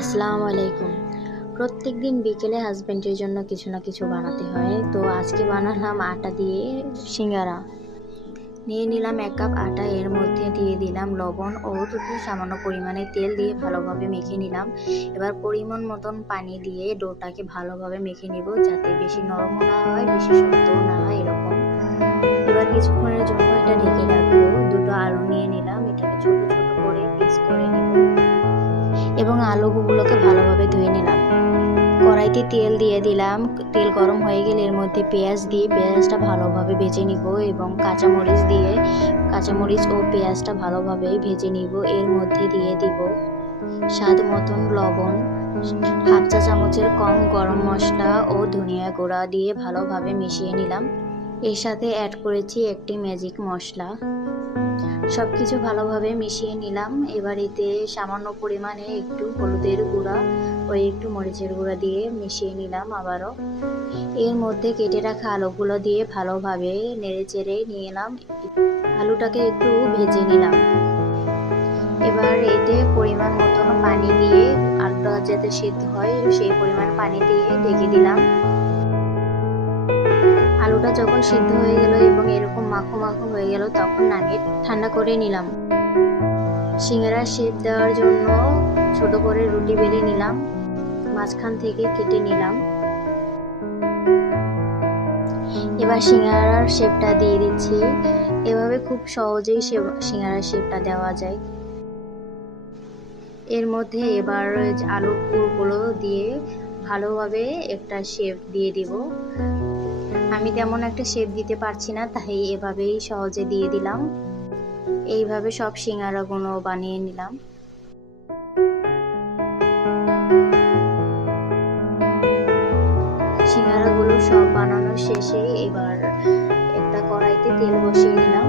আসসালামু আলাইকুম। প্রত্যেকদিন বিকেলে হাজবেন্ডের জন্য কিছু না কিছু বানাতে হয়। তো আজকে বানালাম আটা দিয়ে সিঙ্গারা। নিয়ে নিলাম ১ কাপ আটা, এর মধ্যে দিয়ে দিলাম লবণ ও সামান্য পরিমাণে তেল দিয়ে ভালোভাবে মেখে নিলাম। এবার পরিমাণ মতন পানি দিয়ে ডোটাকে ভালোভাবে মেখে নিব, যাতে বেশি নরমও না হয়, বেশি শক্তও না হয় এরকম। এবার কিছুক্ষণের জন্য এটা ঢেকে রাখবো। দুটো আলু নিয়ে নিলাম, এটাকে ছোট ছোট করে পিস করে নিব এবং আলুগুলোকে ভালোভাবে ধুয়ে নিলাম। কড়াইতে তেল দিয়ে দিলাম, তেল গরম হয়ে গেলে এর মধ্যে পেঁয়াজ দিয়ে পেঁয়াজটা ভালোভাবে ভেজে নিব এবং কাঁচামরিচ ও পেঁয়াজটা ভালোভাবে ভেজে নিব। এর মধ্যে দিয়ে দিব স্বাদ মতন লবণ, হাফ চা চামচের কম গরম মশলা ও ধনিয়া গুঁড়া দিয়ে ভালোভাবে মিশিয়ে নিলাম। এর সাথে অ্যাড করেছি একটি ম্যাজিক মশলা। সবকিছু ভালোভাবে মিশিয়ে নিলাম। এবার এতে সামান্য পরিমাণে একটু হলুদের গুঁড়া ও একটু মরিচের গুঁড়া দিয়ে মিশিয়ে নিলাম আবারও। এর মধ্যে কেটে রাখা আলুগুলো দিয়ে ভালোভাবে নেড়েচেড়ে নিয়ে এলাম। আলুটাকে একটু ভেজে নিলাম। এবার এতে পরিমাণ মতন পানি দিয়ে, আলুটা যাতে সিদ্ধ হয় সেই পরিমাণ পানি দিয়ে ঢেকে দিলাম। আলুটা যখন সিদ্ধ হয়ে গেল এবং এরকম মাখো মাখো হয়ে গেল, তখন নামিয়ে ঠান্ডা করে নিলাম। সিঙ্গারার শেপ দেওয়ার জন্য ছোট করে রুটি বেলে নিলাম, মাঝখান থেকে কেটে নিলাম। এবার সিঙ্গারার শেপটা দিয়ে দিচ্ছি। এভাবে খুব সহজেই সিঙ্গারার শেপটা দেওয়া যায়। এর মধ্যে এবার আলুর পুরগুলো দিয়ে ভালোভাবে একটা শেপ দিয়ে দিব। আমি তেমন একটা শেপ দিতে পারছি না, তাই এভাবেই সহজে দিয়ে দিলাম। এইভাবে সব সিঙ্গারাগুলো বানিয়ে নিলাম। সিঙ্গারাগুলো সব বানানো শেষে এবার একটা কড়াইতে তেল বসিয়ে নিলাম।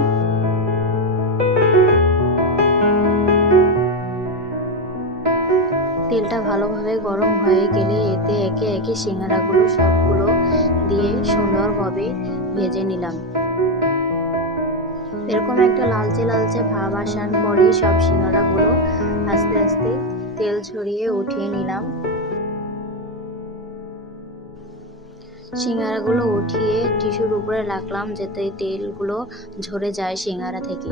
তেলটা ভালোভাবে গরম হয়ে গেলে এতে একে একে সিঙ্গারাগুলো সবগুলো দিয়ে সুন্দরভাবে ভেজে নিলাম। এরকম একটা লালচে লালচে ভাব আসার পরে সব সিঙ্গারাগুলো আস্তে আস্তে তেল ঝরিয়ে উঠিয়ে নিলাম। সিঙ্গারাগুলো উঠিয়ে টিস্যুর উপরে রাখলাম, যাতে তেলগুলো ঝরে যায় সিঙ্গারা থেকে।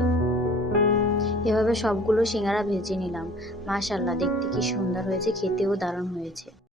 এভাবে সবগুলো সিঙ্গারা ভেজে নিলাম। মাশাআল্লাহ, দেখতে কি সুন্দর হয়েছে, খেতেও দারুণ হয়েছে।